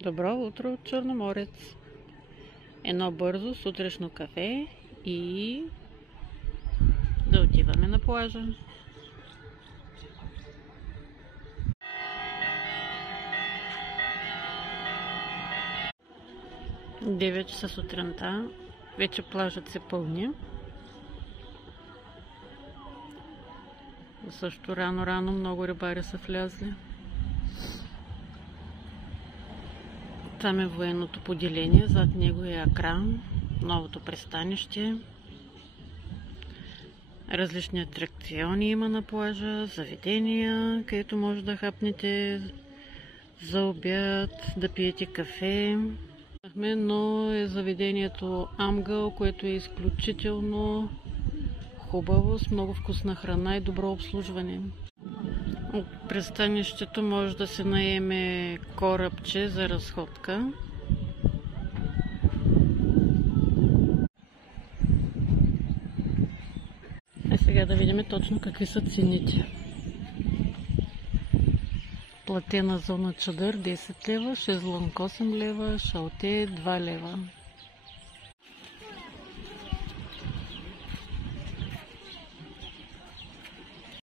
Добро утро от Черноморец! Едно бързо сутрешно кафе и да отиваме на плажа. 9 часа сутринта, вече плажът се пълни. Също рано много рибари са влязли. Там е военното поделение, зад него е Акра, новото пристанище. Различни атракциони има на плажа, заведения, където може да хапнете за обяд, да пиете кафе. Но е заведението Амгъл, което е изключително хубаво, с много вкусна храна и добро обслужване. От пристанището може да се наеме корабче за разходка. Сега да видим точно какви са цените. Платена зона чадър 10 лева, шезлонг 8 лева, шалте 2 лева.